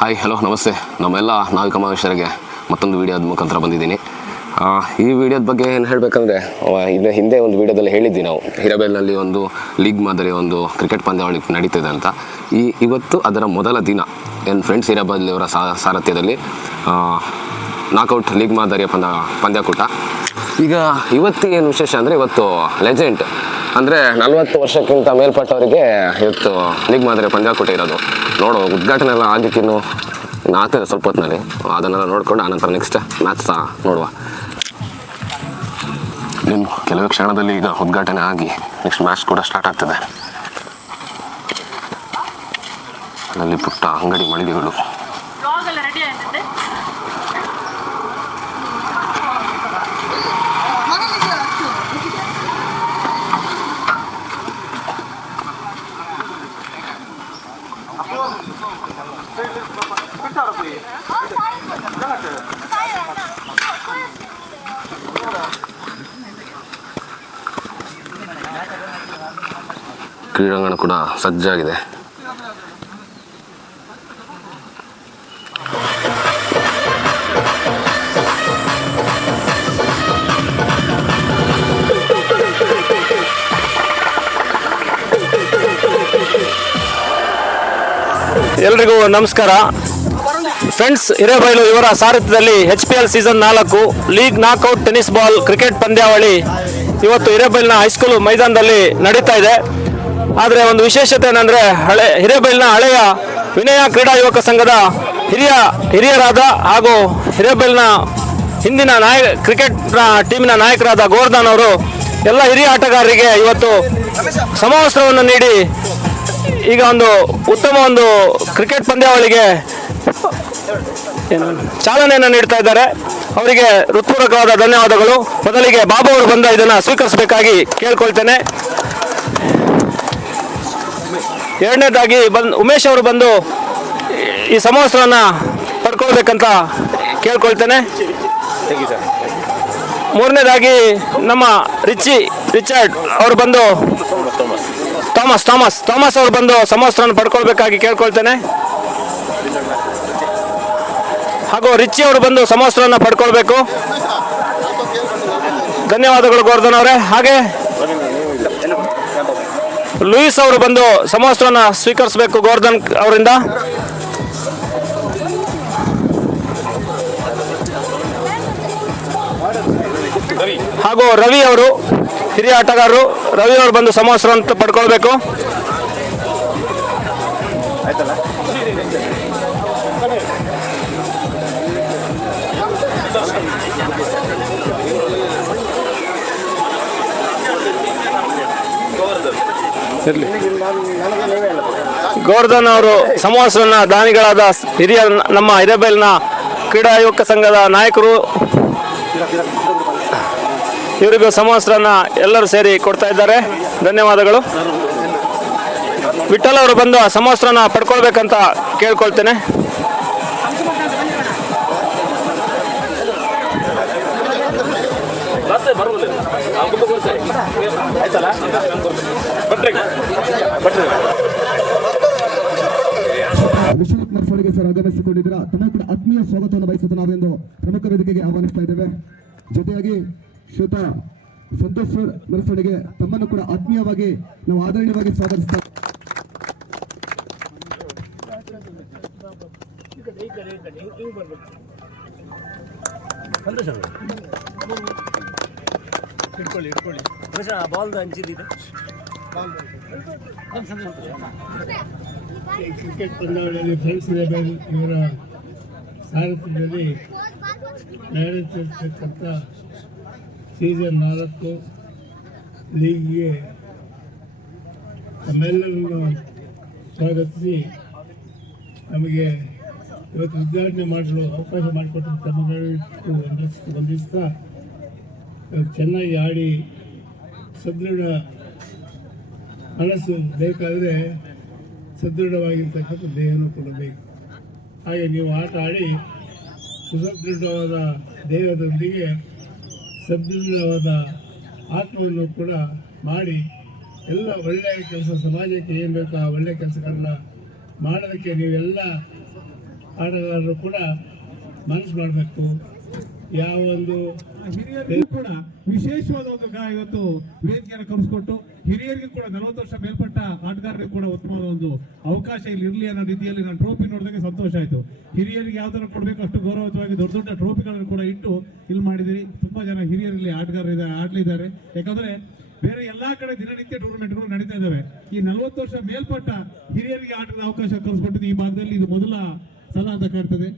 Hi hello ನಮಸ್ತೆ. ನಮ್ಮೆಲ್ಲ ನಾವಿಕ ಮಹೇಶ್ವರಿಗೆ ಮತ್ತೊಂದು ವೀಡಿಯೋದ ಮುಖಾಂತರ ಬಂದಿದ್ದೀನಿ. ಈ ವಿಡಿಯೋದ ಬಗ್ಗೆ ಏನು ಹೇಳಬೇಕಂದ್ರೆ, ಹಿಂದೆ ಒಂದು ವೀಡಿಯೋದಲ್ಲಿ ಹೇಳಿದ್ವಿ ನಾವು, ಹಿರೇಬೇಲ್ನಲ್ಲಿ ಒಂದು ಲೀಗ್ ಮಾದರಿ ಒಂದು ಕ್ರಿಕೆಟ್ ಪಂದ್ಯಾವಳಿ ನಡೀತಿದೆ ಅಂತ. ಇವತ್ತು ಅದರ ಮೊದಲ ದಿನ ಏನು ಫ್ರೆಂಡ್ಸ್ ಹಿರೇಬೇಲ್ ಅವರ ಸಾರಥ್ಯದಲ್ಲಿ ನಾಕೌಟ್ ಲೀಗ್ ಮಾದರಿಯ ಪಂದ್ಯಕೂಟ. ಈಗ ಇವತ್ತು ಏನು ವಿಶೇಷ ಅಂದರೆ, ಇವತ್ತು ಲೆಜೆಂಡ್ ಅಂದರೆ 40 ವರ್ಷಕ್ಕಿಂತ ಮೇಲ್ಪಟ್ಟವರಿಗೆ ಇವತ್ತು ಲೀಗ್ ಮಾದರಿಯ ಪಂದ್ಯಕೂಟ ಇರೋದು. ನೋಡೋ ಉದ್ಘಾಟನೆ ಎಲ್ಲ ಆಗಿಕ್ಕಿನ್ನು ಆಗ್ತದೆ ಸ್ವಲ್ಪ ಹೊತ್ತಿನಲ್ಲಿ. ಅದನ್ನೆಲ್ಲ ನೋಡ್ಕೊಂಡು ಆನಂತರ ನೆಕ್ಸ್ಟ್ ಮ್ಯಾಚ್ ಸಹ ನೋಡುವ. ಇನ್ನು ಕೆಲವೇ ಕ್ಷಣದಲ್ಲಿ ಈಗ ಉದ್ಘಾಟನೆ ಆಗಿ ನೆಕ್ಸ್ಟ್ ಮ್ಯಾಚ್ ಕೂಡ ಸ್ಟಾರ್ಟ್ ಆಗ್ತದೆ. ಅಲ್ಲಿ ಪುಟ್ಟ ಅಂಗಡಿ ಮಳಿಗೆಗಳು. ಕ್ರೀಡಾಂಗಣ ಕೂಡ ಸಜ್ಜಾಗಿದೆ. ಎಲ್ರಿಗೂ ನಮಸ್ಕಾರ. ಫ್ರೆಂಡ್ಸ್ ಹಿರೇಬೈಲು ಇವರ ಸಾರಥ್ಯದಲ್ಲಿ HPL season 4 league knockout tennis ball cricket ಪಂದ್ಯಾವಳಿ ಇವತ್ತು ಹಿರೇಬೈಲ್ನ ಹೈಸ್ಕೂಲ್ ಮೈದಾನದಲ್ಲಿ ನಡೀತಾ ಇದೆ. ಆದರೆ ಒಂದು ವಿಶೇಷತೆ ಏನಂದರೆ, ಹಿರೇಬೈಲ್ನ ಹಳೆಯ ವಿನಯ ಕ್ರೀಡಾ ಯುವಕ ಸಂಘದ ಹಿರಿಯರಾದ ಹಾಗೂ ಹಿರೇಬೈಲ್ನ ಹಿಂದಿನ ಕ್ರಿಕೆಟ್ನ ಟೀಮಿನ ನಾಯಕರಾದ ಗೋವರ್ಧನ್ ಅವರು ಎಲ್ಲ ಹಿರಿಯ ಆಟಗಾರರಿಗೆ ಇವತ್ತು ಸಮವಸ್ತ್ರವನ್ನು ನೀಡಿ ಈಗ ಒಂದು ಉತ್ತಮ ಒಂದು ಕ್ರಿಕೆಟ್ ಪಂದ್ಯಾವಳಿಗೆ ಚಾಲನೆಯನ್ನು ನೀಡ್ತಾ ಇದ್ದಾರೆ. ಅವರಿಗೆ ಹೃತ್ಪೂರ್ವಕವಾದ ಧನ್ಯವಾದಗಳು. ಮೊದಲಿಗೆ ಬಾಬು ಅವರು ಬಂದ ಇದನ್ನು ಸ್ವೀಕರಿಸಬೇಕಾಗಿ ಕೇಳ್ಕೊಳ್ತೇನೆ. ಎರಡನೇದಾಗಿ ಉಮೇಶ್ ಅವರು ಬಂದು ಈ ಸಮವಸ್ತ್ರವನ್ನು ಪಡ್ಕೊಳ್ಬೇಕಂತ ಕೇಳ್ಕೊಳ್ತೇನೆ. ಮೂರನೇದಾಗಿ ನಮ್ಮ ರಿಚರ್ಡ್ ಅವರು ಬಂದು ಥಾಮಸ್ ಅವರು ಬಂದು ಸಮವಸ್ತ್ರವನ್ನು ಪಡ್ಕೊಳ್ಬೇಕಾಗಿ ಕೇಳ್ಕೊಳ್ತೇನೆ. ಹಾಗೂ ರಿಚಿ ಅವರು ಬಂದು ಸಮವಸ್ತ್ರವನ್ನು ಪಡ್ಕೊಳ್ಬೇಕು. ಧನ್ಯವಾದಗಳು ಗೋವರ್ಧನ್ ಅವರೇ. ಹಾಗೆ ಲೂಯಿಸ್ ಅವರು ಬಂದು ಸಮವಸ್ತ್ರವನ್ನು ಸ್ವೀಕರಿಸಬೇಕು ಗೋವರ್ಧನ್ ಅವರಿಂದ. ಹಾಗೂ ರವಿ ಅವರು ಹಿರಿಯ ಆಟಗಾರರು, ರವಿ ಅವರು ಬಂದು ಸಮವಸ್ತ್ರವನ್ನು ಪಡ್ಕೊಳ್ಬೇಕು. ಗೋವರ್ಧನ್ ಅವರು ಸಮವಸ್ತ್ರನ ದಾನಿಗಳಾದ ಹಿರಿಯ ನಮ್ಮ ಹಿರೇಬೈಲ್ನ ಕ್ರೀಡಾ ಯುವಕ ಸಂಘದ ನಾಯಕರು, ಇವರಿಗೂ ಸಮವಸ್ತ್ರನ ಎಲ್ಲರೂ ಸೇರಿ ಕೊಡ್ತಾ ಇದ್ದಾರೆ. ಧನ್ಯವಾದಗಳು. ವಿಠಲ್ ಅವರು ಬಂದು ಸಮವಸ್ತ್ರನ ಪಡ್ಕೊಳ್ಬೇಕಂತ ಕೇಳ್ಕೊಳ್ತೇನೆ. ವಿಶ್ವನಾಥ್ ನರ್ಸೋಳಿಗೆ ಸರ್ ಆಗಮಿಸಿಕೊಂಡಿದ್ದೀರಾ. ತಮ್ಮ ಕೂಡ ಆತ್ಮೀಯ ಸ್ವಾಗತವನ್ನು ಬಯಸುತ್ತ ನಾವೆಂದು ಪ್ರಮುಖ ವೇದಿಕೆಗೆ ಆಹ್ವಾನಿಸ್ತಾ ಇದ್ದೇವೆ. ಜೊತೆಯಾಗಿ ಶ್ರೀಯುತ ಸಂತೋಷ್ ಸರ್ ನರ್ಸೋಳಿಗೆ ತಮ್ಮನ್ನು ಕೂಡ ಆತ್ಮೀಯವಾಗಿ ನಾವು ಆದರಣೀಯವಾಗಿ ಸ್ವಾಗತಿಸ್ತಾ ಕ್ರಿಕೆಟ್ ಪಂದ್ಯಾವಳಿಯಲ್ಲಿ ಫ್ರೆಂಡ್ಸ್ ಹಿರೇಬೇಲ್ ಇವರ ಸಾರಥ್ಯದಲ್ಲಿ ನಡೆಯುತ್ತಿರ್ತಕ್ಕಂಥ ಸೀಸನ್ 4 ಲೀಗ್ಗೆ ತಮ್ಮೆಲ್ಲರನ್ನು ಸ್ವಾಗತಿಸಿ ನಮಗೆ ಇವತ್ತು ಉದ್ಘಾಟನೆ ಮಾಡಲು ಅವಕಾಶ ಮಾಡಿಕೊಟ್ಟು ತಮ್ಮಗಳಿಗೂ ವಂದಿಸ್ತಾ, ಚೆನ್ನಾಗಿ ಆಡಿ ಸದೃಢ ಮನಸ್ಸು ಬೇಕಾದರೆ ಸದೃಢವಾಗಿರ್ತಕ್ಕಂಥ ದೇಹನೂ ಕೊಡಬೇಕು. ಹಾಗೆ ನೀವು ಆಟ ಆಡಿ ಸುಸದೃಢವಾದ ದೇಹದೊಂದಿಗೆ ಸದೃಢವಾದ ಆತ್ಮವನ್ನು ಕೂಡ ಮಾಡಿ ಎಲ್ಲ ಒಳ್ಳೆಯ ಕೆಲಸ, ಸಮಾಜಕ್ಕೆ ಏನು ಬೇಕೋ ಆ ಒಳ್ಳೆಯ ಕೆಲಸಗಳನ್ನ ಮಾಡೋದಕ್ಕೆ ನೀವೆಲ್ಲ ಆಟಗಾರರು ಕೂಡ ಮನಸ್ಸು ಮಾಡಬೇಕು. ಯಾವ ಒಂದು ಹಿರಿಯರಿಗೂ ಕೂಡ ವಿಶೇಷವಾದ ಒಂದು ಇವತ್ತು ವೇದಿಕೆಯನ್ನು ಕರೆಸಿಕೊಟ್ಟು ಹಿರಿಯರಿಗೂ ಕೂಡ 40 ವರ್ಷ ಮೇಲ್ಪಟ್ಟ ಆಟಗಾರರಿಗೆ ಕೂಡ ಉತ್ತಮವಾದ ಒಂದು ಅವಕಾಶ ಇಲ್ಲಿ ಇರಲಿ ಅನ್ನೋ ರೀತಿಯಲ್ಲಿ ನಾನು ಟ್ರೋಫಿ ನೋಡಿದಾಗ ಸಂತೋಷ ಆಯಿತು. ಹಿರಿಯರಿಗೆ ಯಾವ ಥರ ಕೊಡಬೇಕು ಅಷ್ಟು ಗೌರವಯುತವಾಗಿ ದೊಡ್ಡ ದೊಡ್ಡ ಟ್ರೋಫಿಗಳನ್ನು ಕೂಡ ಇಟ್ಟು ಇಲ್ಲಿ ಮಾಡಿದಿರಿ. ತುಂಬಾ ಜನ ಹಿರಿಯರಲ್ಲಿ ಆಟಗಾರರು ಆಡಲಿದ್ದಾರೆ. ಯಾಕಂದ್ರೆ ಬೇರೆ ಎಲ್ಲಾ ಕಡೆ ದಿನನಿತ್ಯ ಟೂರ್ನಮೆಂಟ್ಗಳು ನಡೀತಾ ಇದ್ದಾವೆ. ಈ 40 ವರ್ಷ ಮೇಲ್ಪಟ್ಟ ಹಿರಿಯರಿಗೆ ಆಟದ ಅವಕಾಶ ಕಲ್ಪಿಸ್ಕೊಟ್ಟಿದ್ದು ಈ ಭಾಗದಲ್ಲಿ ಇದು ಮೊದಲ ಸಲ ಅಂತ ಕಾಣ್ತದೆ.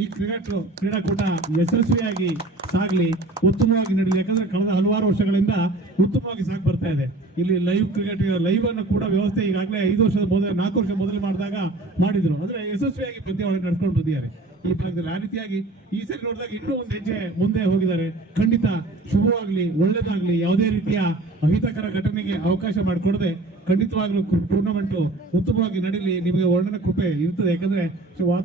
ಈ ಕ್ರೀಡಾಕೂಟ ಯಶಸ್ವಿಯಾಗಿ ಸಾಗಲಿ, ಉತ್ತಮವಾಗಿ ನಡೀಲಿ. ಯಾಕಂದ್ರೆ ಕಳೆದ ಹಲವಾರು ವರ್ಷಗಳಿಂದ ಉತ್ತಮವಾಗಿ ಸಾಗಿ ಬರ್ತಾ ಇದೆ. ಇಲ್ಲಿ ಲೈವ್ ಕ್ರಿಕೆಟ್ ಲೈವ್ ಅನ್ನು ಕೂಡ ವ್ಯವಸ್ಥೆ ಈಗಾಗಲೇ 5 ವರ್ಷದ ಮೊದಲು 4 ವರ್ಷ ಮೊದಲು ಮಾಡಿದಾಗ ಮಾಡಿದ್ರು. ಅಂದ್ರೆ ಯಶಸ್ವಿಯಾಗಿ ಪಂದ್ಯಾವಳಿ ನಡ್ಕೊಂಡು ಬಂದಿದ್ದಾರೆ ಈ ಭಾಗದಲ್ಲಿ. ಆ ರೀತಿಯಾಗಿ ಈ ಸರಿ ನೋಡಿದಾಗ ಇನ್ನೂ ಒಂದು ಹೆಜ್ಜೆ ಮುಂದೆ ಹೋಗಿದ್ದಾರೆ. ಖಂಡಿತ ಶುಭವಾಗ್ಲಿ, ಒಳ್ಳೇದಾಗ್ಲಿ. ಯಾವುದೇ ರೀತಿಯ ಅಹಿತಕರ ಘಟನೆಗೆ ಅವಕಾಶ ಮಾಡಿಕೊಡದೆ ಖಂಡಿತವಾಗ್ಲೂ ಟೂರ್ನಮೆಂಟ್ ಉತ್ತಮವಾಗಿ ನಡೀಲಿ. ನಿಮಗೆ ವರ್ಣನ ಕೃಪೆ ಇರ್ತದೆ. ಯಾಕಂದ್ರೆ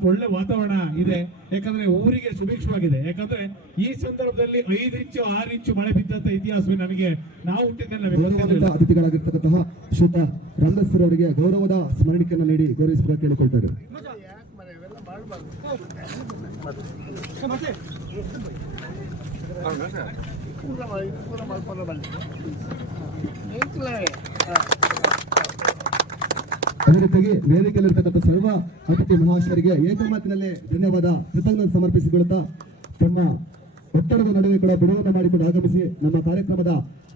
ಒಳ್ಳೆ ವಾತಾವರಣ ಇದೆ. ಯಾಕಂದ್ರೆ ಊರಿಗೆ ಸುಭಿಕ್ಷವಾಗಿದೆ. ಯಾಕಂದ್ರೆ ಈ ಸಂದರ್ಭದಲ್ಲಿ 5 ಇಂಚು 6 ಇಂಚು ಮಳೆ ಬಿದ್ದಂತ ಇತಿಹಾಸವೇ ನಮಗೆ ನಾವು ಹುಟ್ಟಿದ ಅತಿಥಿಗಳಾಗಿರ್ತಕ್ಕಂತಹ ಶ್ರೀಯುತ ರಂಗಸ್ ಸರ್ ಅವರಿಗೆ ಗೌರವದ ಸ್ಮರಣಿಕೆಯನ್ನು ನೀಡಿ ಗೌರವಿಸಬೇಕು ಕೇಳಿಕೊಳ್ತಾ ಇದ್ದಾರೆ. ಅದೇ ರೀತಿಯಾಗಿ ವೇದಿಕೆಯಲ್ಲಿರ್ತಕ್ಕಂಥ ಸರ್ವ ಅತಿಥಿ ಮಹಾಶಯರಿಗೆ ಏಕಮಾತಿನಲ್ಲೇ ಧನ್ಯವಾದ ಕೃತಜ್ಞತೆ ಸಮರ್ಪಿಸಿಕೊಳ್ಳುತ್ತಾ ತಮ್ಮ ಒತ್ತಡದ ನಡುವೆ ಕೂಡ ಬಿಡುವನ್ನು ಮಾಡಿಕೊಂಡು ಆಗಮಿಸಿ ನಮ್ಮ ಕಾರ್ಯಕ್ರಮದ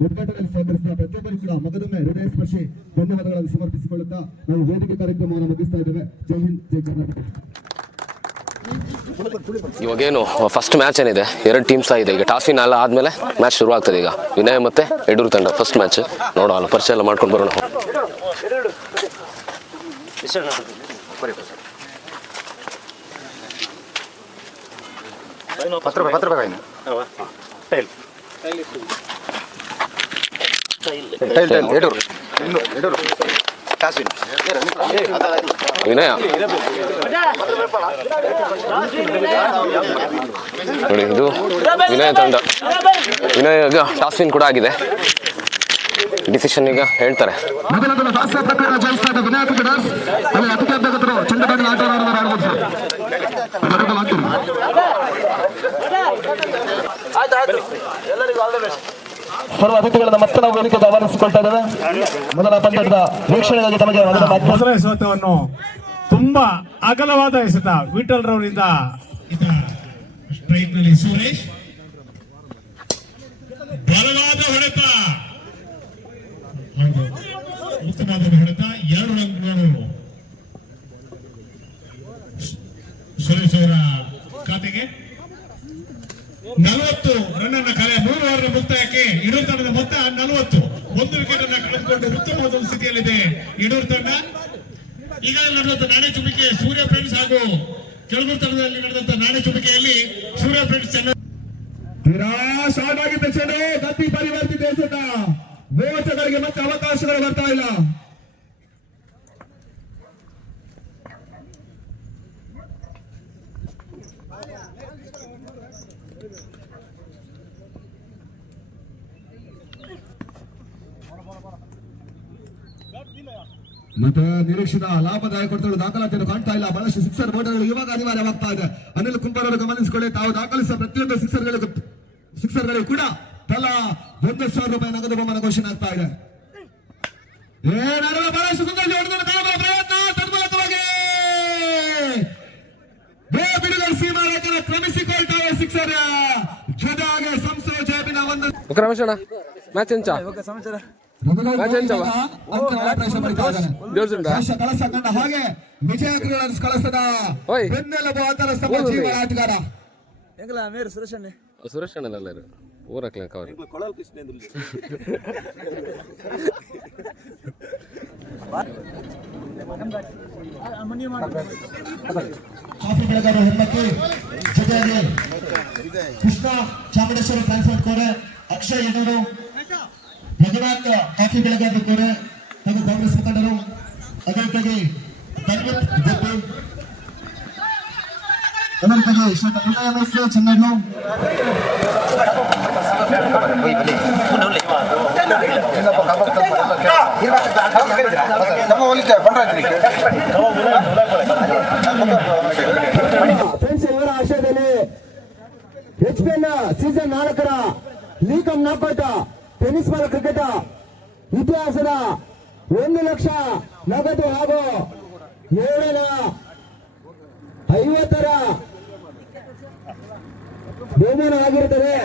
ಉದ್ಘಾಟನೆಯಲ್ಲಿ ಸಹಕರಿಸಿದ ಪ್ರತಿಯೊಬ್ಬರಿಗೂ ಕೂಡ ಮಗದೊಮ್ಮೆ ಹೃದಯ ಸ್ಪರ್ಶಿ ಧನ್ಯವಾದಗಳನ್ನು ಸಮರ್ಪಿಸಿಕೊಳ್ಳುತ್ತಾ ನಾವು ವೇದಿಕೆ ಕಾರ್ಯಕ್ರಮವನ್ನು ಮುಗಿಸ್ತಾ ಇದ್ದೇವೆ. ಜೈ ಹಿಂದ್, ಜೈ ಕರ್ನಾಟಕ. ಇವಾಗೇನು ಫಸ್ಟ್ ಮ್ಯಾಚ್ ಏನಿದೆ, 2 ಟೀಮ್ಸ್ ಇದೆ. ಈಗ ಟಾಸ್ ವಿನ್ ಆದಮೇಲೆ ಮ್ಯಾಚ್ ಶುರು ಆಗ್ತದೆ. ಈಗ ವಿನಯ್ ಮತ್ತು ಯಡೂರು ತಂಡ ಫಸ್ಟ್ ಮ್ಯಾಚ್ ನೋಡೋಣ. ಪರಿಚಯ ಎಲ್ಲ ಮಾಡ್ಕೊಂಡು ಬರೋಣ. ವಿನಯ ನೋಡಿ, ಇದು ವಿನಯ ತಂಡ. ವಿನಯ ಈಗ ಟಾಸ್ ವಿನ್ ಕೂಡ ಆಗಿದೆ. ಡಿಸಿಷನ್ ಈಗ ಹೇಳ್ತಾರೆ. ಸರ್ವ ಅತಿಥಿಗಳನ್ನ ಮತ್ತೆ ನಾವು ವೇದಿಕೆಗೆ ಆಹ್ವಾನಿಸಿಕೊಳ್ತಾ ಇದ್ದೇವೆ. ಮೊದಲ ಪಂದ್ಯದ ವೀಕ್ಷಣೆಗಾಗಿ ತಮಗೆ ಮೊದಲ ಎಸೆತವನ್ನು ತುಂಬಾ ಅಗಲವಾದ ಎಸೆತ ವಿಠಲ್ ರವರಿಂದ ಸ್ಟ್ರೈಕ್ ನಲ್ಲಿ ಸುರೇಶ್ ಬಲವಾದ ಹೊಡೆತ, ಉತ್ತಮವಾದ ಹೊಡೆತ. 2 ರನ್ಗಳು ಸುರೇಶ್ ಅವರ ಖಾತೆಗೆ. 40 ರನ್ ಅನ್ನ ಕಲೆ 3 ಓವರ್ ಮುಕ್ತಾಯಕ್ಕೆ ಯಡೂರು ತಂಡದ ಮೊತ್ತ 40. 1 ವಿಕೆಟ್ ಅನ್ನ ಕಳೆದುಕೊಂಡು ಉತ್ತಮವಾದ ಸ್ಥಿತಿಯಲ್ಲಿದೆ ಯಡೂರು ತಂಡ. ಈಗಾಗಲೇ ನಡೆದಂತ ನಾಣೆ ಚುಂಬಿಕೆ ಸೂರ್ಯ ಫ್ರೆಂಡ್ಸ್ ಹಾಗೂ ಕೆಳಗೂರು ತಂಡದಲ್ಲಿ ನಡೆದಂತ ನಾಣೆ ಚುಂಬಿಕೆಯಲ್ಲಿ ಸೂರ್ಯ ಫ್ರೆಂಡ್ಸ್ ಶಾರ್ಟ್ ಆಗಿದ್ದ ಚೆಂಡು ಗತಿ ಪರಿವರ್ತಿತ ಎಸೆತ. ಮೋಚಗಳಿಗೆ ಮತ್ತೆ ಅವಕಾಶಗಳು ಬರ್ತಾ ಇಲ್ಲ. ಮತ್ತೆ ನಿರೀಕ್ಷಿತ ಲಾಭದಾಯಕ ಕೊಡ್ತಾರೆ ದಾಖಲಾತಿಯನ್ನು ಕಾಣ್ತಾ ಇಲ್ಲ. ಬಹಳಷ್ಟು ಸಿಕ್ಸರ್ ಬೋರ್ಡ್ಗಳು ಇವಾಗ ಅನಿವಾರ್ಯವಾಗ್ತಾ ಇದೆ. ಅನಿಲ್ ಕುಂಬಾರವರು ಗಮನಿಸಿಕೊಳ್ಳಿ, ತಾವು ದಾಖಲಿಸಿದ ಪ್ರತಿಯೊಂದು ಸಿಕ್ಸರ್ಗಳಿಗೂ ಕೂಡ ತಲಾ 1,000 ರೂಪಾಯಿ ನಗದು ಬಹುಮಾನ ಘೋಷಣೆ ಆಗ್ತಾ ಇದೆ. ಬಹಳಷ್ಟು ಸುಂದರ ಪ್ರಯತ್ನ ತನ್ಮೂಲಕವಾಗಿ ಬಿಡುಗಡೆ ಸೀಮಾ ರೇಖೆಯನ್ನು ಕ್ರಮಿಸಿಕೊಳ್ತಾರೆ ಸಿಕ್ಸರ್. ಜೊತೆಗೆ ಸಂಸೋಜೇಬಿನ ಒಂದು ಮ್ಯಾಚ್ ಎಂಚ ಹಾಗೆ ವಿಜಯ ಕ್ರೀಡರ್ಸ್ ಕಳಿಸದ ಬೆನ್ನೆಲುಬು ಅಂತರ ಸ್ತಂಭ ಜೀವ ಆಟಗಾರ ಸುರೇಶ್ ಅಣ್ಣಲ್ಲ ಊರಕ್ಲ ಕವರ್ ಕಾಫಿ ಬೆಳೆಗಾರರು ಹೆಮ್ಮಕ್ಕಿ. ಜೊತೆಯಾಗಿ ಕೃಷ್ಣ ಚಾಮುಂಡೇಶ್ವರಿ ಟ್ರಾನ್ಸ್ಪೋರ್ಟ್ ಕೋರೆ, ಅಕ್ಷಯ್ ಯಡೂರು, ರಘುನಾಥ್ ಕಾಫಿ ಬೆಳೆಗಾರರು ಕೋರೆ ಹಾಗೂ ಕಾಂಗ್ರೆಸ್ ಮುಖಂಡರು, ಅದೇ ರೀತಿಯಾಗಿ ತನ್ವಿತ್ ಗೋಪಿ, ಅದೇ ರೀತಿಯಾಗಿ ಚೆನ್ನೈನು ಸೀಸನ್ 4ರ league knockout tennis ball cricket ಇತಿಹಾಸದ 1 ಲಕ್ಷ ನಗದು ಹಾಗೂ 750ರ ಬಹುಮಾನ ಆಗಿರುತ್ತದೆ.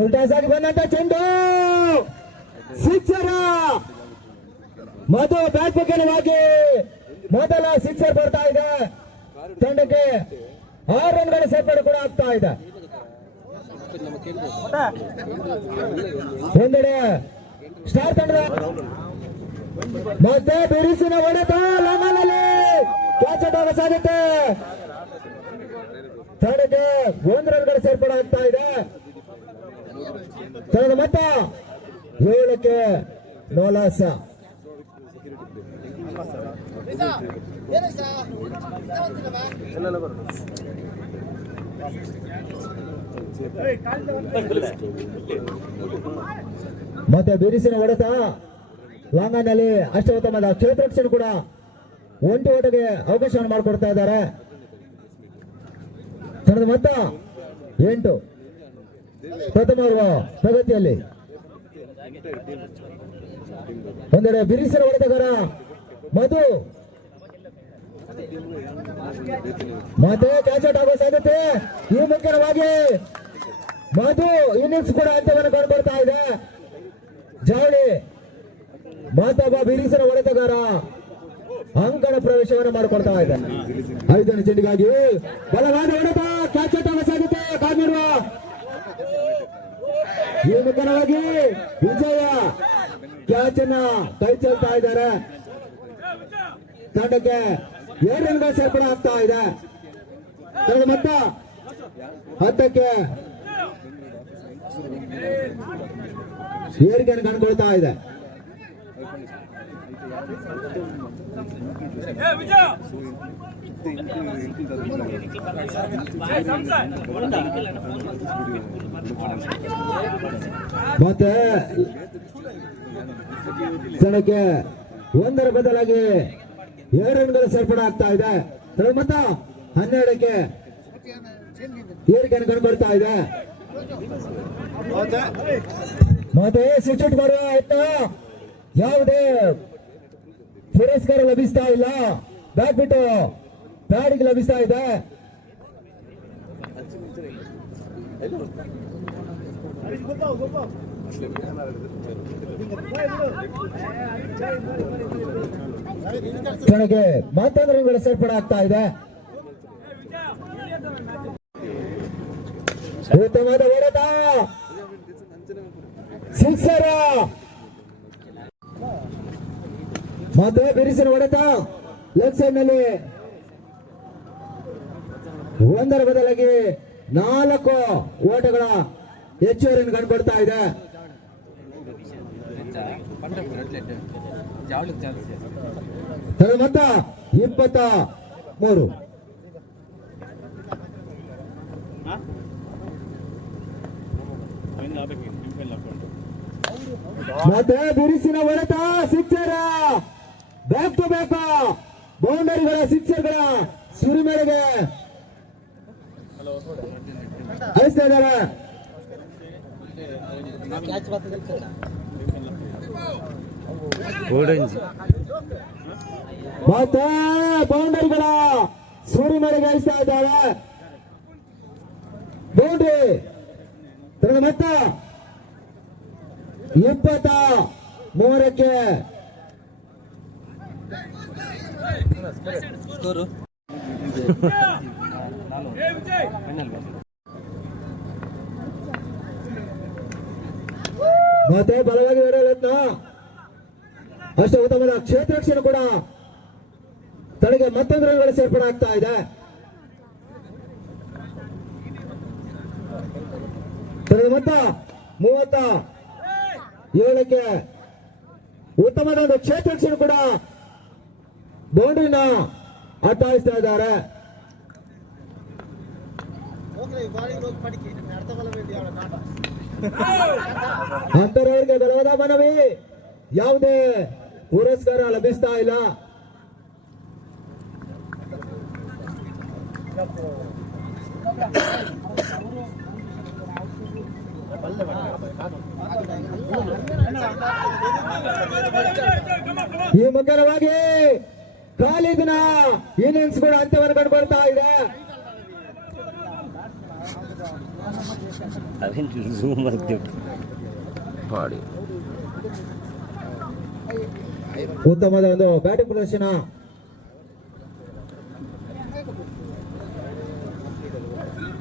ಉಲ್ಟಾಸಾಗಿ ಬಂದಂತ ಚೆಂಡು ಸಿಕ್ಸರ್ ಮತ್ತು ಬ್ಯಾಟ್ ಮುಖೇನವಾಗಿ ಮೊದಲ ಸಿಕ್ಸರ್ ಬರ್ತಾ ಇದೆ. ತಂಡಕ್ಕೆ 6 ರನ್ಗಳ ಸೇರ್ಪಡೆ ಕೂಡ ಆಗ್ತಾ ಇದೆ. ಒಂದೆಡೆ ಸ್ಟಾರ್ ತಂಡದ ಮತ್ತೆ ಬಿರುಸಿನ ಹೊಡೆತ ಲಂಗನಲ್ಲಿ ಕ್ಯಾಚ್ ಆಗುವ ಸಾಧ್ಯತೆ. ತಂಡಕ್ಕೆ 1 ರನ್ಗಳ ಸೇರ್ಪಡೆ ಆಗ್ತಾ ಇದೆ. ತಂಡದ ಮೊತ್ತ 7ಕ್ಕೆ ನೋಲಾಸ. ಮತ್ತೆ ಬಿರುಸಿನ ಹೊಡೆತ ಲಾಂಗನಲ್ಲಿ ಅಷ್ಟೋತ್ತಮದ ಕ್ಷೇತ್ರರಕ್ಷಣೆ ಕೂಡ ಒಂಟಿ ಓಟಗೆ ಅವಕಾಶವನ್ನು ಮಾಡಿಕೊಡ್ತಾ ಇದ್ದಾರೆ. ತಂಡದ ಮೊತ್ತ 8 ಪ್ರಥಮ ಪ್ರಗತಿಯಲ್ಲಿ. ಒಂದೆಡೆ ಬಿರುಸಿನ ಹೊಡೆತಗಾರ ಮಧು ಮತ್ತೆ ಕ್ಯಾಚ್ ಔಟ್ ಆಗುವ ಸಾಧ್ಯತೆ. ಈ ಮುಖ್ಯವಾಗಿ ಮಧು ಇನ್ನಿಂಗ್ಸ್ ಕೂಡ ಅಂತ್ಯವನ್ನು ಕಂಡುಬರ್ತಾ ಇದೆ. ಜಾವಳಿ ಮತ್ತೊಬ್ಬ ಬಿರುಸಿನ ಹೊಡೆತಗಾರ ಅಂಕಣ ಪ್ರವೇಶವನ್ನು ಮಾಡಿಕೊಡ್ತಾ ಇದೆ. 5ನೇ ಚೆಂಡಿಗಾಗಿ ಬಲವಾದ ಹೊಡೆತ ಕ್ಯಾಚ್ ಔಟ್ ಆಗುವ ಸಾಧ್ಯತೆ ಕಾದಿರುವ ಈ ಮುಖ್ಯವಾಗಿ ವಿಜಯ ಕ್ಯಾಚ್ ಅನ್ನ ಕೈ ಚೆಲ್ತಾ ಇದ್ದಾರೆ. ತಂಡಕ್ಕೆ 2 ರನ್ಗಳ ಸೇರ್ಪಡೆ ಆಗ್ತಾ ಇದೆ. ತಂಡದ ಮೊತ್ತ 10ಕ್ಕೆ ಏರಿಕೆಯನ್ನು ಕಂಡುಕೊಳ್ತಾ ಇದೆ. ಮತ್ತೆ ತಂಡಕ್ಕೆ 1ರ ಬದಲಾಗಿ 2 ರನ್ಗಳ ಸೇರ್ಪಡೆ ಆಗ್ತಾ ಇದೆ. ಮೊತ್ತ 12ಕ್ಕೆ ಏರಿಕೆಯನ್ನು ಕಂಡುಕೊಳ್ತಾ ಇದೆ. ಮತ್ತೆ ಸಿಕ್ಸೆಟ್ ಮಾಡುವ ಯತ್ನ ಯಾವುದೇ ಪುರಸ್ಕಾರ ಲಭಿಸ್ತಾ ಇಲ್ಲ. ಬ್ಯಾಟ್ ಬಿಟ್ಟು ಪ್ಯಾಡಿಗೆ ಲಭಿಸ್ತಾ ಇದೆ. ಕೆಳಗೆ ಮತ್ತೊಂದು ರನ್ಗಳ ಸೇರ್ಪಡೆ ಆಗ್ತಾ ಇದೆ. ಉತ್ತಮವಾದ ಹೊಡೆತ ಸಿಕ್ಸರ್ ಮತ್ತೆ ಬಿರುಸಿನ ಹೊಡೆತ ಲೆಫ್ಟ್ ಸೈಡ್ ನಲ್ಲಿ 1ರ ಬದಲಾಗಿ 4 ಓಟಗಳ ಹೆಚ್ಚುವರಿಯನ್ನು ಕಂಡುಕೊಡ್ತಾ ಇದೆ. ಮೊತ್ತ 23. ಮತ್ತೆ ಬಿರುಸಿನ ಹೊಡೆತ ಸಿಕ್ಸರ್ ಬ್ಯಾಕ್ ಟು ಬ್ಯಾಕ್ ಬೌಂಡರಿಗಳ ಸಿಕ್ಸರ್ಗಳ ಸುರಿಮೇಲೆಗೆ ಅಳಿಸ್ತಾ ಇದ್ದಾರೆ. ಮತ್ತೆ ಬೌಂಡರಿಗಳ ಸುರಿಮೇಲೆಗೆ ಅಳಿಸ್ತಾ ಇದ್ದಾರೆ. ಬೌಂಡ್ರಿ ತನ್ನ ಮೊತ್ತ 23ಕ್ಕೆ ಮತ್ತೆ ಬಲವಾಗಿ ಹೊಡೆಯತ್ನ ಅಷ್ಟು ಉತ್ತಮದ ಕ್ಷೇತ್ರರಕ್ಷಣೆ ಕೂಡ ತನಗೆ ಮತ್ತೊಂದು ರನ್ಗಳ ಸೇರ್ಪಡೆ ಆಗ್ತಾ ಇದೆ. ತನಗೆ ಮೊತ್ತ 37ಕ್ಕೆ ಉತ್ತಮದ ಒಂದು ಕ್ಷೇತ್ರರಕ್ಷಣೆ ಕೂಡ ಬೌಂಡ್ರಿನ ಅಟ್ಟಾಯಿಸ್ತಾ ಇದ್ದಾರೆ. ಅಂತರವರಿಗೆ ಬಲವಾದ ಮನವಿ, ಯಾವುದೇ ಪುರಸ್ಕಾರ ಲಭಿಸ್ತಾ ಇಲ್ಲ. ಈ ಮುಖ್ಯವಾಗಿ ಕಾಲಿದಿನ ಇನ್ನಿಂಗ್ಸ್ ಕೂಡ ಅಂತ್ಯವನ್ನು ಕಂಡುಕೊಳ್ತಾ ಇದೆ. ಉತ್ತಮದ ಒಂದು ಬ್ಯಾಟಿಂಗ್ ಪ್ರದರ್ಶನ.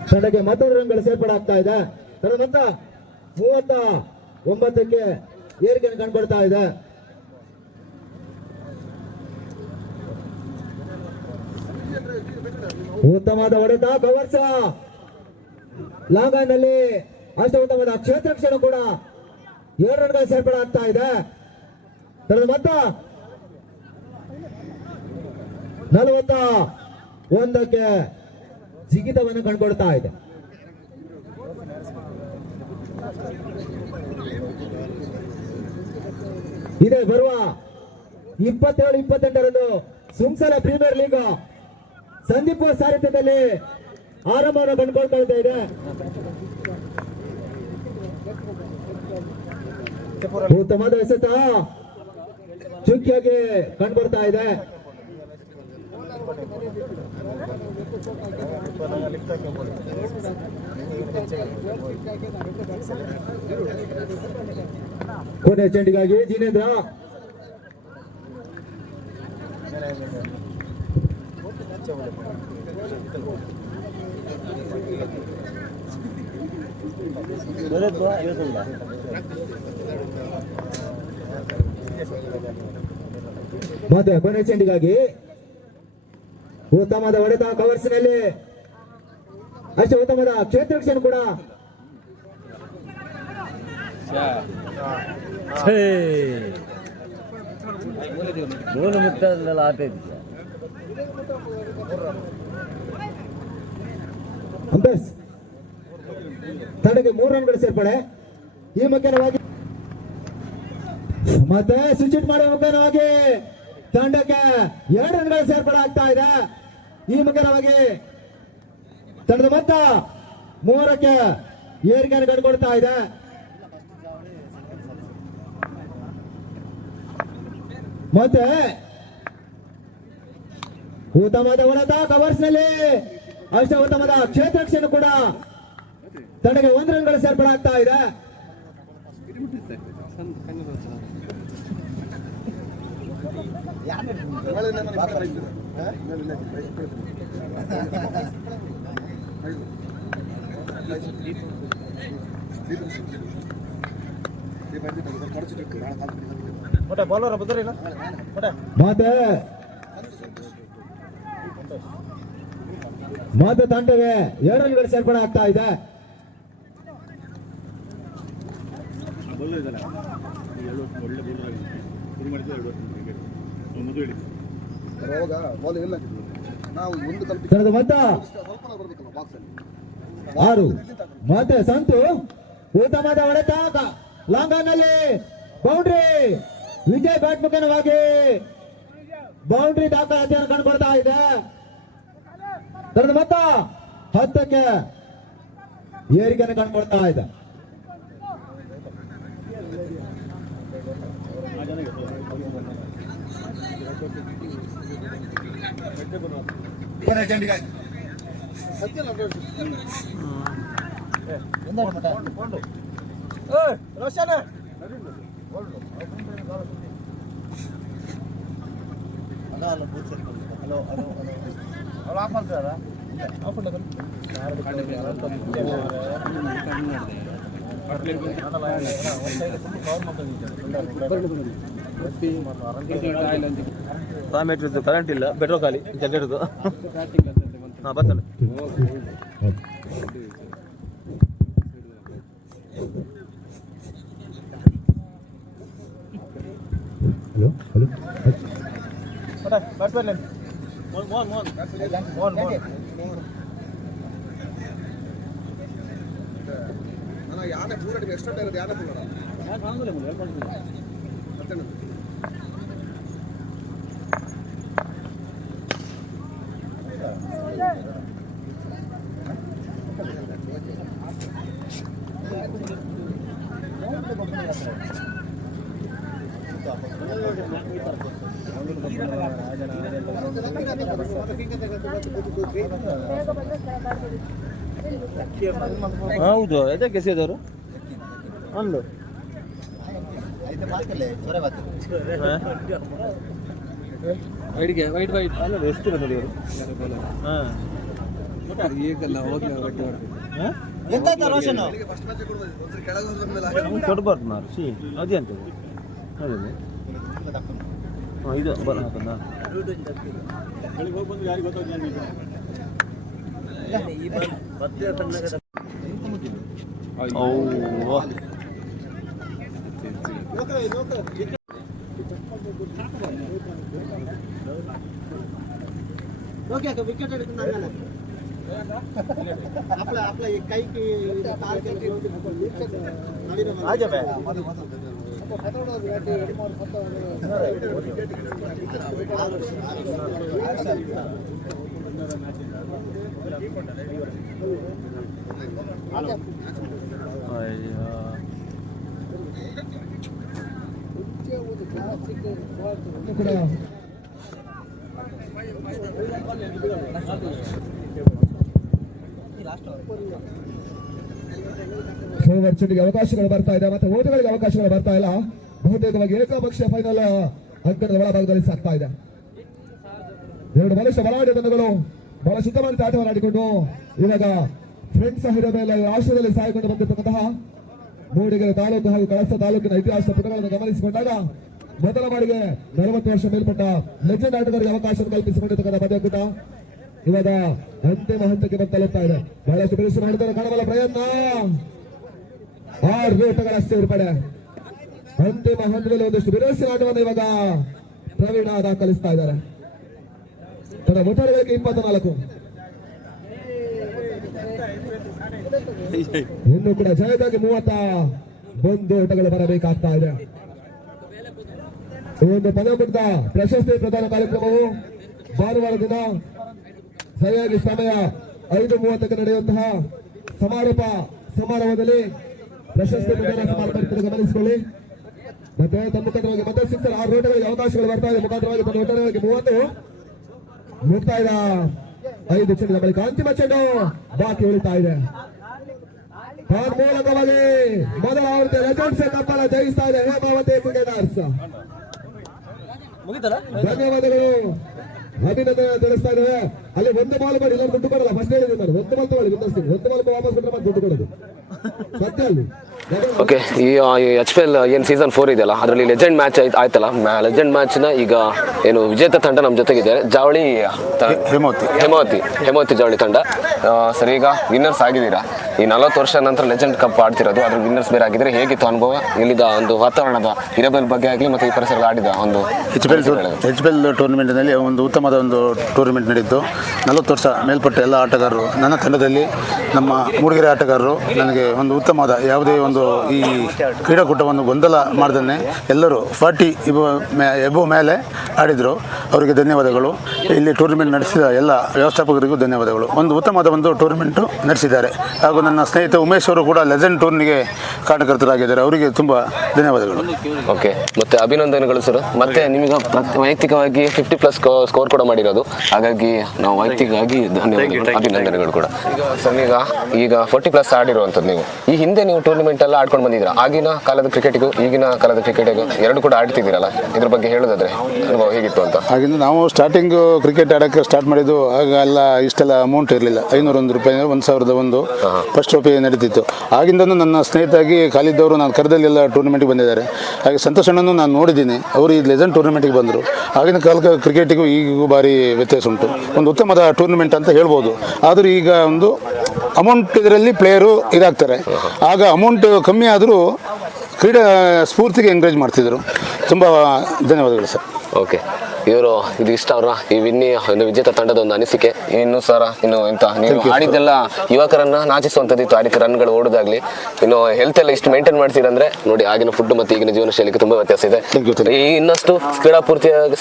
ತಂಡಕ್ಕೆ ಮತ್ತೊಂದು ರನ್ಗಳು ಸೇರ್ಪಡೆ ಆಗ್ತಾ ಇದೆ. ಮೊತ್ತ 39ಕ್ಕೆ ಏರಿಕೆಯನ್ನು ಕಂಡುಕೊಳ್ತಾ ಇದೆ. ಉತ್ತಮವಾದ ಹೊಡೆತ, ಕವರ್ಸ ಲಾಂಗನಲ್ಲಿ ಅಷ್ಟು ಉತ್ತಮವಾದ ಕ್ಷೇತ್ರ ಕ್ಷಣ ಕೂಡ 2 ರನ್ಗಳು ಸೇರ್ಪಡೆ ಆಗ್ತಾ ಇದೆ. ಮೊತ್ತ 41ಕ್ಕೆ ಜಿಗಿತವನ್ನು ಕಂಡುಕೊಳ್ತಾ ಇದೆ. ಇದೇ ಬರುವ 27-28ರಂದು ಸುಂಸಲ ಪ್ರೀಮಿಯರ್ ಲೀಗ್ ಸಂದೀಪ್ ಸಾರಥ್ಯದಲ್ಲಿ ಆರಂಭವನ್ನು ಕಂಡುಕೊಳ್ತಾ ಇದೆ. ಉತ್ತಮವಾದ ಎಸೆತ ಚುಕ್ಕಿಯಾಗಿ ಕಂಡುಬರ್ತಾ ಇದೆ. ಕೊನೆ ಚೆಂಡಿಗಾಗಿ ಜಿನೇಂದ್ರ ಮತ್ತೆ ಕೊನೆ ಚೆಂಡಿಗಾಗಿ ಉತ್ತಮವಾದ ಹೊಡೆತ, ಕವರ್ಸ್ನಲ್ಲಿ ಅಷ್ಟೇ ಉತ್ತಮವಾದ ಕ್ಷೇತ್ರಕ್ಷಣ ಕೂಡ ಅಂಬೆಸ್ ತಂಡಕ್ಕೆ 3 ರನ್ಗಳು ಸೇರ್ಪಡೆ. ಈ ಮುಖ್ಯವಾಗಿ ಮತ್ತೆ ಸ್ವಿಚ್ ಮಾಡುವ ಮುಖ್ಯವಾಗಿ ತಂಡಕ್ಕೆ 2 ರನ್ಗಳು ಸೇರ್ಪಡೆ ಆಗ್ತಾ ಇದೆ. ಈ ಮುಖ್ಯವಾಗಿ ತಂಡದ ಮೊತ್ತ 3ಕ್ಕೆ ಏರಿಕೆಯನ್ನು ಕಂಡುಕೊಳ್ತಾ ಇದೆ. ಮತ್ತೆ ಉತ್ತಮವಾದ ಹೊಡೆತ, ಕವರ್ಸ್ನಲ್ಲಿ ಅಷ್ಟೇ ಉತ್ತಮವಾದ ಕ್ಷೇತ್ರಕ್ಷಣ ಕೂಡ ತಂಡಕ್ಕೆ 1 ರನ್ಗಳು ಸೇರ್ಪಡೆ ಆಗ್ತಾ ಇದೆ. ಮತ್ತೆ ತಂಡವೇ 2 ರನ್ಗಳು ಸೇರ್ಪಡೆ ಆಗ್ತಾ ಇದೆ. ಮೊತ್ತ 6. ಮತ್ತೆ ಸಂತು ಉತ್ತಮವಾದ ಹೊಡೆತ, ಲಾಂಗನಲ್ಲಿ ಬೌಂಡ್ರಿ. ವಿಜಯ್ ಬ್ಯಾಟ್ ಮುಖೇನವಾಗಿ ಬೌಂಡ್ರಿ ದಾಖಲಾತಿಯನ್ನು ಕಂಡುಕೊಳ್ತಾ ಇದೆ. ತನ್ನ ಮೊತ್ತ 10ಕ್ಕೆ ಏರಿಕೆಯನ್ನು ಕಂಡುಕೊಳ್ತಾ ಇದೆ. ಕರೆಂಟ್ ಇಲ್ಲ, ಪೆಟ್ರೋಲ್ ಖಾಲಿ, ಜನರೇಟರ್ದು ಬರ್ತಾನೆ. ಹಲೋ ಹಲೋ ಹೌದು ಅದಕ್ಕೆ ಎಸೆದವರು ಒಂದು ಎಷ್ಟಿರ ನುಡಿಯವರು ಕೊಡ್ಬಾರ್ದು ಮಾರು ಸಿ ಅದೇ ಅಂತ ಅದೇ ಇದು ಬರ ಹಾಕಲ್ಲ ಸೋಮವಾರಚುಟಿಗೆ ಅವಕಾಶಗಳು ಬರ್ತಾ ಇದೆ, ಮತ್ತೆ ಓಟಗಳಿಗೆ ಅವಕಾಶಗಳು ಬರ್ತಾ ಇಲ್ಲ. ಬಹುತೇಕವಾಗಿ ಏಕಪಕ್ಷೀಯ ಫೈನಲ್ ಅಂಕಣದ ಒಳಭಾಗದಲ್ಲಿ ಸಾಗ್ತಾ ಇದೆ. ಎರಡು ಬಲಿಷ್ಠ ಬಲಾಢ್ಯ ತಂಡಗಳು ಬಹಳ ಶುದ್ಧವಾದ ಆಟವನ್ನು ಆಡಿಕೊಂಡು ಇವಾಗ ಫ್ರೆಂಡ್ಸ್ ಹಿರೇಬೇಲ ರಾಷ್ಟ್ರದಲ್ಲಿ ಸಾಗಿಕೊಂಡು ಬಂದಿರತಕ್ಕಂತಹ ಮೂಡಿಗೆರೆ ತಾಲೂಕು ಹಾಗೂ ಕಳಸ ತಾಲೂಕಿನ ಇತಿಹಾಸ ಪುಟಗಳನ್ನು ಗಮನಿಸಿಕೊಂಡಾಗ ಮೊದಲ ಬಾರಿಗೆ 40 ವರ್ಷ ಮೇಲ್ಪಟ್ಟ ಲೆಜೆಂಡ್ ಆಟಗಾರರಿಗೆ ಅವಕಾಶ ಕಲ್ಪಿಸಿಕೊಂಡಿರ್ತಕ್ಕಂಥ ಪಂದ್ಯಕೂಟ ಇವಾಗ ಅಂತಿಮ ಹಂತಕ್ಕೆ ಬಂದು ತಲುಪ್ತಾ ಇದೆ. ಬಹಳಷ್ಟು ಬಿರುಸು ಮಾಡಿದ್ದಾರೆ, ಕಾಣಬಲ್ಲ ಪ್ರಯತ್ನ 6 ಓಟಗಳ ಸೇರ್ಪಡೆ. ಅಂತಿಮ ಹಂತದಲ್ಲಿ ಒಂದಷ್ಟು ಬಿರುಸಿನ ಆಟವನ್ನು ಇವಾಗ ಪ್ರವೀಣ ದಾಖಲಿಸ್ತಾ ಇದ್ದಾರೆ. ತನ್ನ ಒಟ್ಟಾರೆಗಳಿಗೆ 24. ಇನ್ನು ಕೂಡ ಜಯದಾಗಿ 31 ಓಟಗಳು ಬರಬೇಕಾಗ್ತಾ ಇದೆ. ಈ ಒಂದು ಪದಕೂಟದ ಪ್ರಶಸ್ತಿ ಪ್ರದಾನ ಕಾರ್ಯಕ್ರಮವು ಭಾನುವಾರ ದಿನ ಸರಿಯಾಗಿ ಸಮಯ 5:30ಕ್ಕೆ ನಡೆಯುವಂತಹ ಸಮಾರೋಪ ಸಮಾರಂಭದಲ್ಲಿ ಪ್ರಶಸ್ತಿ ಪ್ರದಾನ ಸಮಾರಂಭ ಗಮನಿಸಿಕೊಳ್ಳಿ. ಮತ್ತೆ ತನ್ಮುಖವಾಗಿ ಮತ್ತೆ 6 ಓಟಗಳಿಗೆ ಅವಕಾಶಗಳು ಬರ್ತಾ ಇದೆ. ಮುಖಾಂತರವಾಗಿ ತನ್ನ ಒಟ್ಟಾರೆಯಾಗಿ 30 ಮುಕ್ತಾಯದ 5 ಚೆಂಡಿನ ಬಳಿಕ ಅಂತಿಮ ಚೆಂಡು ಬಾಕಿ ಉಳಿತಾ ಇದೆ. ಮೂಲಕವಾಗಿ ಮೊದಲ ಆವೃತ್ತಿ ಲೆಜೆಂಡ್ಸ್ ಕಪ್ಪಲ ಜಯಿಸ್ತಾ ಇದೆ ಹೇಮಾವತಿ ಕ್ರಿಕೆಟರ್ಸ್. ಧನ್ಯವಾದಗಳು, ಅಭಿನಂದನೆ ತಿಳಿಸ್ತಾ ಇದ್ದೇವೆ. ಅಲ್ಲಿ ಒಂದು ಬಾಲ್ ಮಾಡಿ ಇನ್ನೊಂದು ದುಡ್ಡು ಕೊಡಲ್ಲ. ಫಸ್ಟ್ ಹೇಳಿದ್ದೀನಿ ನಾನು, ಒಂದು ಬಾಲ್ ತಗೊಳ್ಳಿ ವಿನ್ನರ್ಸ್ತೀನಿ, ಒಂದು ಬಾಲ್ ವಾಪಸ್ ಬಿಟ್ಟರೆ ಮತ್ತೆ ದುಡ್ಡು ಕೊಡೋದು ಮತ್ತೆ ಅಲ್ಲಿ. ಓಕೆ, ಈ HPL ಏನು ಸೀಸನ್ 4 ಇದೆಯಲ್ಲ, ಅದರಲ್ಲಿ ಲೆಜೆಂಡ್ ಮ್ಯಾಚ್ ಆಯ್ತಲ್ಲ. ಲೆಜೆಂಡ್ ಮ್ಯಾಚ್ನ ಈಗ ಏನು ವಿಜೇತ ತಂಡ ನಮ್ಮ ಜೊತೆಗಿದ್ದಾರೆ, ಜಾವಳಿ ಹೇಮಾವತಿ ಜಾವಳಿ ತಂಡ. ಸರಿ, ಈಗ ವಿನ್ನರ್ಸ್ ಆಗಿದ್ದೀರಾ. ಈ 40 ವರ್ಷ ನಂತರ ಲೆಜೆಂಡ್ ಕಪ್ ಆಡ್ತಿರೋದು, ಅದ್ರ ವಿನ್ನರ್ಸ್ ಬೇರೆ ಆಗಿದ್ರೆ ಹೇಗಿತ್ತು ಅನುಭವ? ಇಲ್ಲಿದ ಒಂದು ವಾತಾವರಣದ ಹಿರೇಬೇಲ್ ಬಗ್ಗೆ ಆಗಲಿ ಮತ್ತು ಈ ಪರಿಸರ ಆಡಿದ ಒಂದು HPL ಟೂರ್ನಮೆಂಟ್ನಲ್ಲಿ ಒಂದು ಉತ್ತಮವಾದ ಒಂದು ಟೂರ್ನಮೆಂಟ್ ನಡೆಯಿತು. 40 ವರ್ಷ ಮೇಲ್ಪಟ್ಟ ಎಲ್ಲ ಆಟಗಾರರು ನನ್ನ ತಂಡದಲ್ಲಿ, ನಮ್ಮ ಮೂಡಿಗೆರೆ ಆಟಗಾರರು ನನಗೆ ಒಂದು ಉತ್ತಮವಾದ ಯಾವುದೇ ಒಂದು ಈ ಕ್ರೀಡಾಕೂಟವನ್ನು ಗೊಂದಲ ಮಾಡ್ದೇ ಎಲ್ಲರೂ 40 ಎಬೋ ಮೇಲೆ ಆಡಿದರು. ಅವರಿಗೆ ಧನ್ಯವಾದಗಳು. ಇಲ್ಲಿ ಟೂರ್ನಮೆಂಟ್ ನಡೆಸಿದ ಎಲ್ಲ ವ್ಯವಸ್ಥಾಪಕರಿಗೂ ಧನ್ಯವಾದಗಳು. ಒಂದು ಉತ್ತಮವಾದ ಒಂದು ಟೂರ್ನಮೆಂಟು ನಡೆಸಿದ್ದಾರೆ. ಹಾಗೂ ನನ್ನ ಸ್ನೇಹಿತ ಉಮೇಶ್ ಅವರು ಕೂಡ ಲೆಜೆಂಡ್ ಟೂರ್ನಿಗೆ ಕಾರಣಕರ್ತರಾಗಿದ್ದಾರೆ. ಅವರಿಗೆ ತುಂಬ ಧನ್ಯವಾದಗಳು. ಓಕೆ, ಮತ್ತೆ ಅಭಿನಂದನೆಗಳು ಸರ್. ಮತ್ತೆ ನಿಮಗೆ ವೈಯಕ್ತಿಕವಾಗಿ 50+ ಸ್ಕೋರ್ ಕೂಡ ಮಾಡಿರೋದು, ಹಾಗಾಗಿ ನಾವು ವೈಯಕ್ತಿಕವಾಗಿ ಅಭಿನಂದನೆಗಳು ಕೂಡ. ಸರ್, ಈಗ 40+ ಆಡಿರುವಂಥದ್ದು ನೀವು. ಈ ಹಿಂದೆ ನೀವು ಟೂರ್ನಮೆಂಟ್ ಎಲ್ಲ ಆಡ್ಕೊಂಡು ಬಂದಿದ್ದೀರಾ. ಆಗಿನ ಕಾಲದ ಕ್ರಿಕೆಟಿಗೂ ಈಗಿನ ಕಾಲದ ಕ್ರಿಕೆಟಿಗೂ ಎರಡು ಕೂಡ ಆಡ್ತಿದ್ದೀರಲ್ಲ, ಇದ್ರ ಬಗ್ಗೆ ಹೇಳೋದಾದ್ರೆ ಅನುಭವ ಹೇಗಿತ್ತು ಅಂತ? ಆಗಿಂದ ನಾವು ಸ್ಟಾರ್ಟಿಂಗು ಕ್ರಿಕೆಟ್ ಆಡೋಕ್ಕೆ ಸ್ಟಾರ್ಟ್ ಮಾಡಿದ್ದು ಆಗ ಎಲ್ಲ ಇಷ್ಟೆಲ್ಲ ಅಮೌಂಟ್ ಇರಲಿಲ್ಲ. 501 ರೂಪಾಯಿ, 1001 ಫಸ್ಟ್ ಟ್ರೋಫಿ ನಡೀತಿತ್ತು. ಆಗಿಂದನೂ ನನ್ನ ಸ್ನೇಹಿತಾಗಿ ಖಾಲಿದ್ದವರು ನಾನು ಕರೆದಲ್ಲೆಲ್ಲ ಟೂರ್ನಮೆಂಟ್ಗೆ ಬಂದಿದ್ದಾರೆ. ಹಾಗೆ ಸಂತೋಷಣ್ಣನ್ನು ನಾನು ನೋಡಿದ್ದೀನಿ. ಅವರು ಈ ಲೆಜೆಂಡ್ ಟೂರ್ನಮೆಂಟ್ಗೆ ಬಂದರು. ಆಗಿನ ಕಾಲಕ್ಕೆ ಕ್ರಿಕೆಟಿಗೂ ಈಗಿಗೂ ಭಾರಿ ವ್ಯತ್ಯಾಸ ಉಂಟು. ಒಂದು ಉತ್ತಮವಾದ ಟೂರ್ನಮೆಂಟ್ ಅಂತ ಹೇಳ್ಬೋದು. ಆದರೂ ಈಗ ಒಂದು ಅಮೌಂಟ್ ಇದರಲ್ಲಿ ಪ್ಲೇಯರು ಇದಾಗ್ತಾರೆ. ಆಗ ಅಮೌಂಟ್ ಕಮ್ಮಿ ಆದರೂ ಕ್ರೀಡಾ ಸ್ಫೂರ್ತಿಗೆ ಎಂಕರೇಜ್ ಮಾಡ್ತಿದ್ರು. ತುಂಬ ಧನ್ಯವಾದಗಳು ಸರ್. ಓಕೆ, ಇವರು ಇದು ಇಷ್ಟ ಅವರ ಈ ಒಂದು ವಿಜೇತ ತಂಡದ ಒಂದು ಅನಿಸಿಕೆ. ಇನ್ನು ಸರ್ ಇನ್ನು ಎಂತ ನೀವು ಆಡಿದ್ದೆಲ್ಲ ಯುವಕರನ್ನ ನಾಚಿಸುವಂಥದ್ದಿತ್ತು, ಆಡಿದ ರನ್ಗಳು ಓಡೋದಾಗ್ಲಿ, ಇನ್ನು ಹೆಲ್ತ್ ಎಲ್ಲ ಇಷ್ಟು ಮೇಂಟೈನ್ ಮಾಡ್ತೀರಂದ್ರೆ ನೋಡಿ ಆಗಿನ ಫುಡ್ ಮತ್ತು ಈಗಿನ ಜೀವನ ಶೈಲಿಗೆ ತುಂಬಾ ವ್ಯತ್ಯಾಸ ಇದೆ. ಈ ಇನ್ನಷ್ಟು ಕ್ರೀಡಾ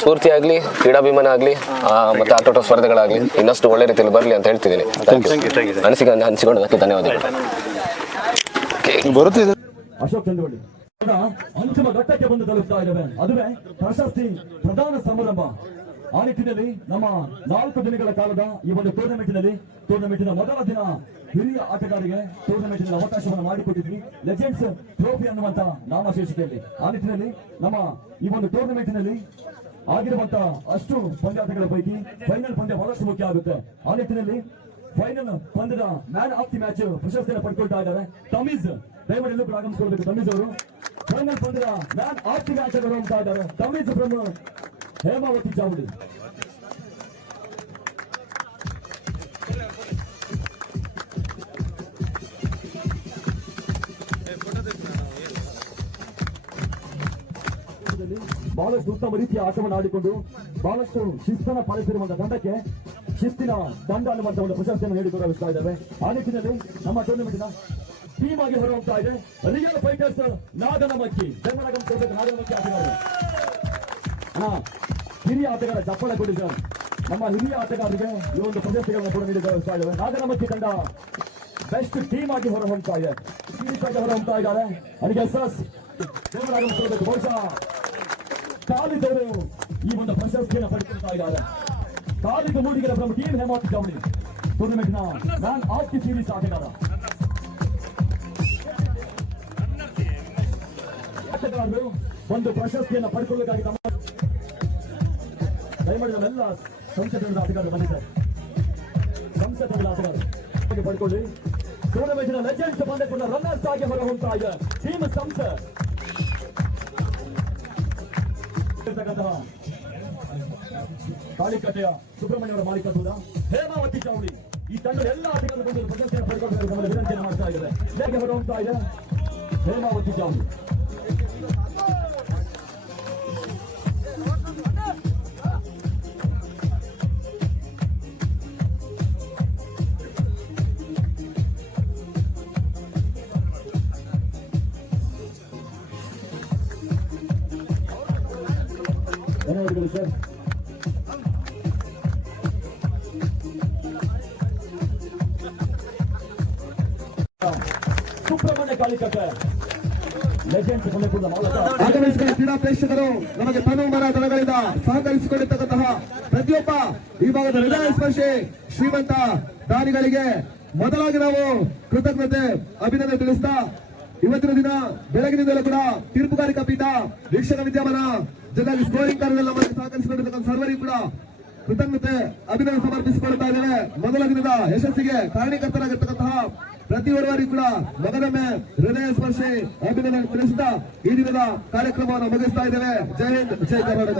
ಸ್ಫೂರ್ತಿ ಆಗಲಿ, ಕ್ರೀಡಾಭಿಮಾನ ಆಗಲಿ, ಮತ್ತೆ ಆಟೋಟ ಸ್ಪರ್ಧೆಗಳಾಗಲಿ ಇನ್ನಷ್ಟು ಒಳ್ಳೆ ರೀತಿಯಲ್ಲಿ ಬರಲಿ ಅಂತ ಹೇಳ್ತಿದ್ದೀನಿ. ಅನಿಸಿಕೆ ಹಂಚಿಕೊಂಡದಕ್ಕೆ ಧನ್ಯವಾದಗಳು. ಬರುತ್ತಿದೆ ಅಶೋಕ್ ಚಂದ್ರವಳ್ಳಿ ಅಂತಿಮ ಘಟ್ಟಕ್ಕೆ ಬಂದು ತಲುಪ್ತಾ ಇದ್ದೇವೆ. ಅದುವೇ ಪ್ರಶಸ್ತಿ ಪ್ರದಾನ ಸಮಾರಂಭ. ಆ ನಿಟ್ಟಿನಲ್ಲಿ ನಮ್ಮ 4 ದಿನಗಳ ಕಾಲದ ಈ ಒಂದು ಟೂರ್ನಮೆಂಟಿನ ಮೊದಲ ದಿನ ಹಿರಿಯ ಆಟಗಾರರಿಗೆ ಟೂರ್ನಮೆಂಟಿನ ಅವಕಾಶವನ್ನು ಮಾಡಿಕೊಟ್ಟಿದ್ವಿ, ಲೆಜೆಂಡ್ಸ್ ಟ್ರೋಫಿ ಅನ್ನುವಂತ ನಾಮಶೀರ್ಷಿಕೆಯಲ್ಲಿ. ಆ ನಿಟ್ಟಿನಲ್ಲಿ ನಮ್ಮ ಈ ಒಂದು ಟೂರ್ನಮೆಂಟಿನಲ್ಲಿ ಆಗಿರುವಂತಹ ಅಷ್ಟು ಪಂದ್ಯಾಟಗಳ ಪೈಕಿ ಫೈನಲ್ ಪಂದ್ಯ ಬಹಳಷ್ಟು ಮುಖ್ಯ ಆಗುತ್ತೆ. ಆ ನಿಟ್ಟಿನಲ್ಲಿ ಫೈನಲ್ ಪಂದ್ಯದ ಮ್ಯಾನ್ ಆಫ್ ದಿ ಮ್ಯಾಚ್ ಪ್ರಶಸ್ತಿಯನ್ನು ಪಡ್ಕೊಳ್ತಾ ಇದ್ದಾರೆ ತಮೀಜ್. ದಯಮಾಡಿ ಎಲ್ಲೂ ಕೂಡ ಆಗಮಿಸಿಕೊಳ್ಬೇಕು ತಮೀಜ್ ಅವರು. ಫೈನಲ್ ಪಂದ್ಯದ ಮ್ಯಾನ್ ಆಫ್ ದಿ ಮ್ಯಾಚ್ ಅನ್ನು ಹೋಗ್ತಾ ಇದ್ದಾರೆ ತಮೀಜ್ ಫ್ರಮ್ ಹೇಮಾವತಿ ಚಾವಡಿ. ಬಹಳಷ್ಟು ಉತ್ತಮ ರೀತಿಯ ಆಟವನ್ನು ಆಡಿಕೊಂಡು ಬಹಳಷ್ಟು ಶಿಸ್ತನ್ನು ಪಾಲಿಸಿರುವಂತಹ ತಂಡಕ್ಕೆ ಶಿಸ್ತಿನ ದಂಡ ಅನ್ನುವಂತಹ ಒಂದು ಪ್ರಶಸ್ತಿಯನ್ನು ನೀಡಿ ಗೌರವಿಸ್ತಾ ಇದ್ದೇವೆ. ಆ ನಿಟ್ಟಿನಲ್ಲಿ ನಮ್ಮ ಟೂರ್ನಮೆಂಟಿನ ಟೀಮ್ ಆಗಿ ಹೊರಹೋಗ್ತಾ ಇದೆ ರಿಯಲ್ ಫೈಟರ್ಸ್ ನಾಗನಮಕ್ಕಿ. ನಾಗನಮಕ್ಕಿ ಆಟಗಾರರು ಹಿರಿಯ ಆಟಗಾರ ಚಪ್ಪಳ ಕೊಟ್ಟಿದ್ದಾರೆ. ನಮ್ಮ ಹಿರಿಯ ಆಟಗಾರರಿಗೆ ಈ ಒಂದು ಪ್ರಶಸ್ತಿಗಳನ್ನು ಕೂಡ ನೀಡಿ ಗೌರವಿಸ್ತಾ ಇದ್ದೇವೆ. ನಾಗನಮಕ್ಕಿ ತಂಡ ಬೆಸ್ಟ್ ಟೀಮ್ ಆಗಿ ಹೊರಹೊಮ್ತಾ ಇದೆ, ಸೀರೀಸ್ ಆಗಿ ಹೊರಹೊಮ್ತಾ ಇದ್ದಾರೆ. ನನಗೆ ಎಸ್ ಬಹುಶಃ ಕಾಲಿದವರು ಈ ಒಂದು ಪ್ರಶಸ್ತಿಯನ್ನು ಪಡೆದುಕೊಳ್ತಾ ಇದ್ದಾರೆ. ಕಾಲಿದ ಮೂಡಿಗೆರೆ ಫ್ರಮ್ ಟೀಮ್ ಹೇಮಾವತಿ ಚಾವಡಿ ಟೂರ್ನಮೆಂಟ್ನ ಮ್ಯಾನ್ ಆಫ್ ದಿ ಸೀರೀಸ್ ಆಟಗಾರ. ಆಟಗಾರರು ಒಂದು ಪ್ರಶಸ್ತಿಯನ್ನು ಪಡೆದುಕೊಳ್ಳಬೇಕಾಗಿ ನಮ್ಮ ದಯಮಾಡಿ ನಮ್ಮೆಲ್ಲ ಸಂಸದರ ಆಟಗಾರರು ಬಂದಿದ್ದಾರೆ. ಸಂಸದರ ಆಟಗಾರರು ಪಡ್ಕೊಳ್ಳಿ. ಟೂರ್ನಮೆಂಟ್ನ ಲೆಜೆಂಡ್ಸ್ ಪಂದ್ಯಗಳ ರನ್ನರ್ಸ್ ಆಗಿ ಹೊರಹೊಮ್ತಾ ಇದೆ ಟೀಮ್ ಸಂಸದ್. ಕಾಳಿಕಟ್ಟೆಯ ಸುಬ್ರಹ್ಮಣ್ಯ ಅವರ ಮಾಲೀಕತ್ವದ ಹೇಮಾವತಿ ಚಾವಡಿ ಈ ತಂಡದ ಎಲ್ಲ ಆಟಗಾರರು ಬಂದು ಪ್ರಶಸ್ತಿಯನ್ನು ಪಡೆದುಕೊಳ್ಳಬೇಕು ವಿನಂತಿಯನ್ನು ಮಾಡ್ತಾ ಇದ್ದಾರೆ. ಹೇಗೆ ಹೊರಹೊಮ್ತಾ ಇದೆ ಹೇಮಾವತಿ ಚಾವಡಿ. ಧನ್ಯವಾದಗಳು ಸರ್. ಸುಬ್ರಹ್ಮಣ್ಯ ಕಾಳಿಕಟ್ಟೆ ಲೆಜೆಂಡ್ಸ್ ಪಂದ್ಯಕೂಟದ ಮೂಲಕ ಆಗಮಿಸಿದ ಕ್ರೀಡಾ ಪ್ರೇಕ್ಷಕರು ನಮಗೆ ತನುಮನ ದಳಗಳಿಂದ ಸಹಕರಿಸಿಕೊಂಡಿರ್ತಕ್ಕಂತಹ ಪ್ರತಿಯೊಬ್ಬ ಈ ಭಾಗದ ಹೃದಯ ಸ್ಪರ್ಶಿ ಶ್ರೀಮಂತ ದಾನಿಗಳಿಗೆ ಮೊದಲಾಗಿ ನಾವು ಕೃತಜ್ಞತೆ ಅಭಿನಂದನೆ ತಿಳಿಸ್ತಾ ಇವತ್ತಿನ ದಿನ ಬೆಳಗಿನಿಂದಲೂ ಕೂಡ ತೀರ್ಪುಗಾರಿಕಾ ಪೀಠ ವೀಕ್ಷಕ ವಿದ್ಯಮಾನ ಜೊತೆಗೆ ಸ್ಕೋರಿಂಗ್ ಕಾರ್ಯದಲ್ಲಿ ನಮಗೆ ಸಹಕರಿಸಿಕೊಂಡಿರ್ತಕ್ಕಂಥ ಸರ್ವರಿಗೂ ಕೂಡ ಕೃತಜ್ಞತೆ ಅಭಿನಂದನೆ ಸಮರ್ಪಿಸಿಕೊಳ್ತಾ ಇದ್ದೇವೆ. ಮೊದಲ ದಿನದ ಯಶಸ್ಸಿಗೆ ಕಾರಣೀಕರ್ತರಾಗಿರ್ತಕ್ಕಂತಹ ಪ್ರತಿಯೊಬ್ಬರಿಗೂ ಕೂಡ ಮಗದೊಮ್ಮೆ ಹೃದಯ ಸ್ಪರ್ಶಿ ಅಭಿನಂದನೆ ತಿಳಿಸಿದ ಈ ದಿನದ ಕಾರ್ಯಕ್ರಮವನ್ನು ಮುಗಿಸ್ತಾ ಇದ್ದೇವೆ. ಜೈ ಹಿಂದ್, ಜೈ ಕರ್ನಾಟಕ.